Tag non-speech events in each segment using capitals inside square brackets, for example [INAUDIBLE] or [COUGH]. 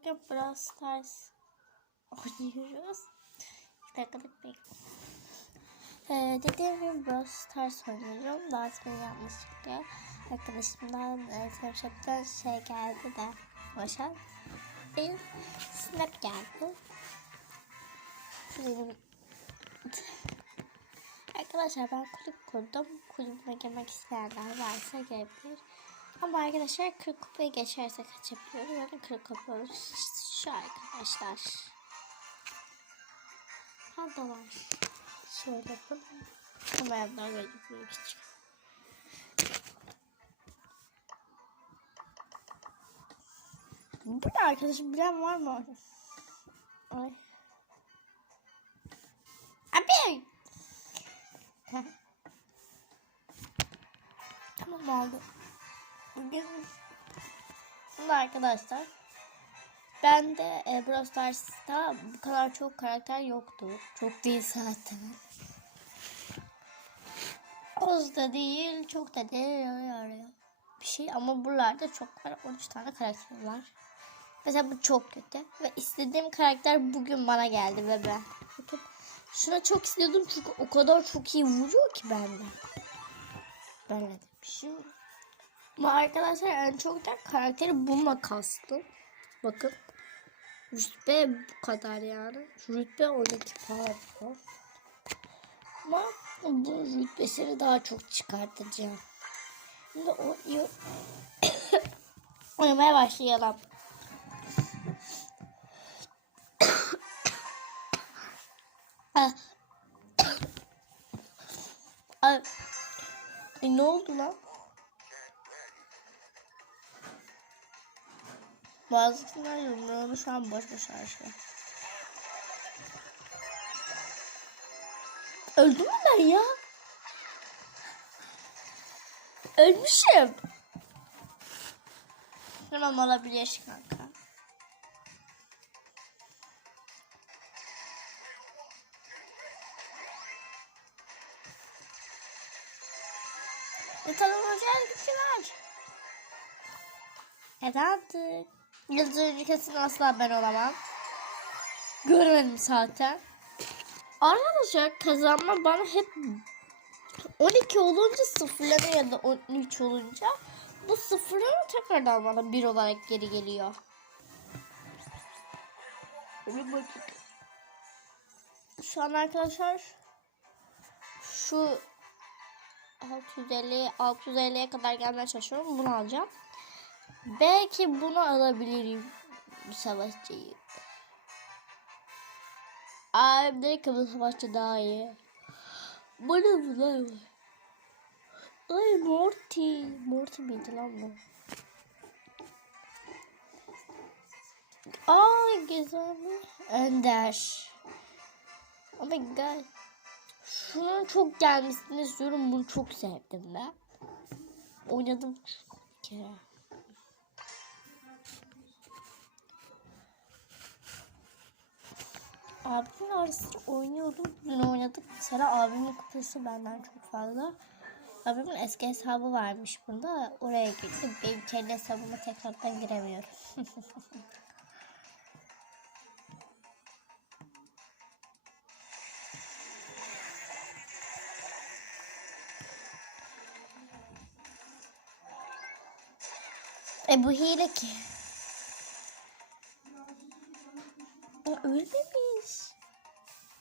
bugün Brawl Stars oynuyoruz. Bir dakikalık bekle. Ee, dediğim gibi Brawl Stars oynuyorum. Sonra yanlışlıkla arkadaşımdan e, Snapchat'tan şey geldi de başa bir snap geldi. Benim Arkadaşlar ben kulüp kurdum. Kulübüme girmek isteyenler varsa gelebilir. Ama arkadaşlar 40 kupayı geçerse kaçabiliyoruz. Yani 40 kupamız şu arkadaşlar. Panda Şöyle yapalım. Kameramdan gözükmüyor küçük. Bu ne arkadaşım bilen var mı? Ay. Abi! tamam oldu. Bugün Şimdi arkadaşlar ben de e, Brawl Stars'ta bu kadar çok karakter yoktu. Çok değil zaten. Az da değil, çok da değil. Yani bir şey ama buralarda çok var. 13 tane karakter var. Mesela bu çok kötü. Ve istediğim karakter bugün bana geldi ve ben. Şuna çok istiyordum çünkü o kadar çok iyi vuruyor ki benden. Ben ne demişim? Ama arkadaşlar en çok da karakteri bununla kastım. Bakın. Rütbe bu kadar yani. Rütbe 12 pardon. Ama bu rütbesini daha çok çıkartacağım. Şimdi o oynamaya [COUGHS] başlayalım. [COUGHS] Ah. [COUGHS] Ay. Ne oldu lan? Bazısından yorumlarını şu an boş boş harcıyor. Öldüm mü ben ya? Ölmüşüm. Tamam olabilir kanka. Tamam hocam gücü var. E artık. Yıldız kesin asla ben olamam. Görmedim zaten. Arkadaşlar kazanma bana hep 12 olunca sıfırlanıyor ya da 13 olunca bu sıfırlanıyor tekrardan bana 1 olarak geri geliyor. Şu an arkadaşlar şu 650 650'ye kadar gelmeye çalışıyorum. Bunu alacağım. Belki bunu alabilirim. Bu savaşçıyı. Abi direkt bu savaşçı daha iyi. Bana bunlar var. Ay Morty. Morty miydi lan bu? Ay gizemli. Ender. Oh my god. Şunun çok gelmesini istiyorum. Bunu çok sevdim ben. Oynadım kere. Abimin arasında oynuyordum. Dün oynadık. Mesela abimin kupası benden çok fazla. Abimin eski hesabı varmış bunda. Oraya girdim. Benim kendi hesabıma tekrardan giremiyorum. [LAUGHS] e bu hile ki. Ölmemiş.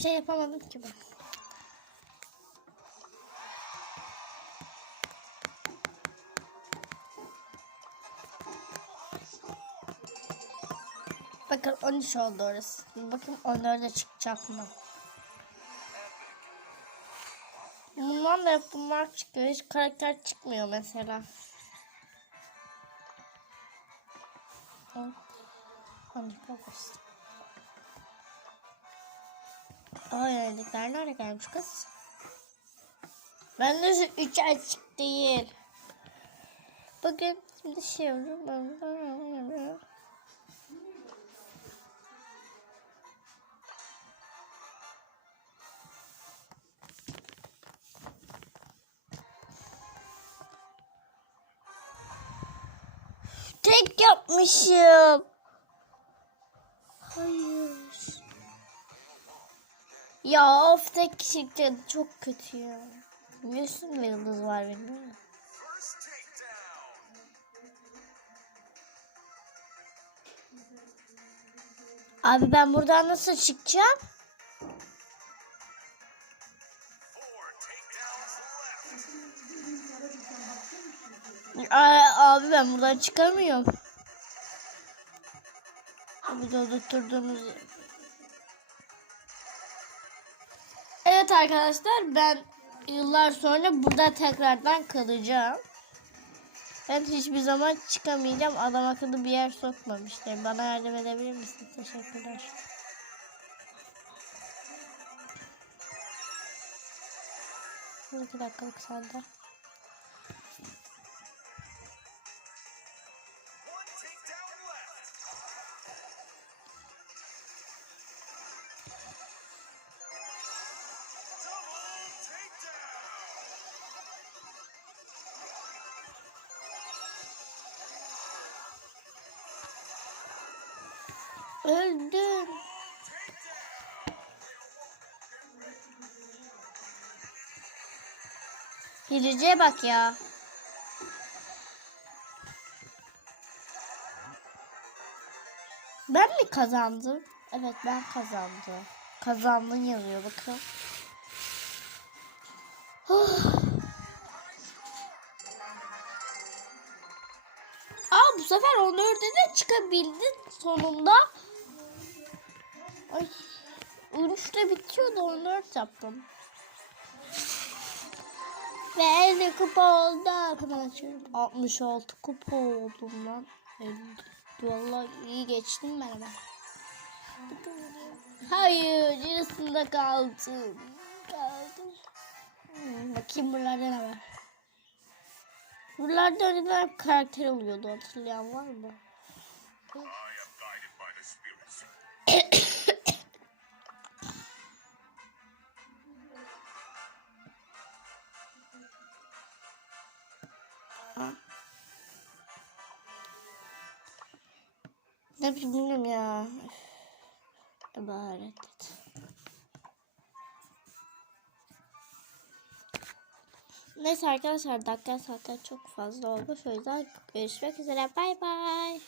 Hiçbir şey yapamadım ki ben. Bakın 13 oldu orası. Bakın 14'e çıkacak mı? Bundan da bunlar çıkıyor. Hiç karakter çıkmıyor mesela. Panik olmasın. Aa yenilikler nerede gelmiş kız? Ben de üç açık değil. Bugün şimdi şey yapıyorum. Tek yapmışım. Hayır. Ya of tek çıktı çok kötü ya. Biliyorsun bir yıldız var benim. Abi ben buradan nasıl çıkacağım? Abi ben buradan çıkamıyorum. Bir de tutturduğumuz arkadaşlar ben yıllar sonra burada tekrardan kalacağım. Ben hiçbir zaman çıkamayacağım. Adam akıllı bir yer sokmamışlar. Bana yardım edebilir misin? Teşekkürler. Bir dakikalık sende. Öldüm. Gireceğe bak ya. Ben mi kazandım? Evet ben kazandım. Kazandın yazıyor bakın. Aa bu sefer 14'e de çıkabildin sonunda. Ay 13'te bitiyordu 14 yaptım. Ve 50 kupa oldu arkadaşlar. 66 kupa oldum lan. 50. Vallahi iyi geçtim ben hemen. Hayır yarısında kaldım. Kaldım. Hmm, bakayım buralarda ne var. Buralarda önceden hep karakter oluyordu hatırlayan var mı? [COUGHS] Ne bileyim ya. İbaret. Neyse arkadaşlar dakika zaten çok fazla olmuş. O yüzden görüşmek üzere. Bay bay.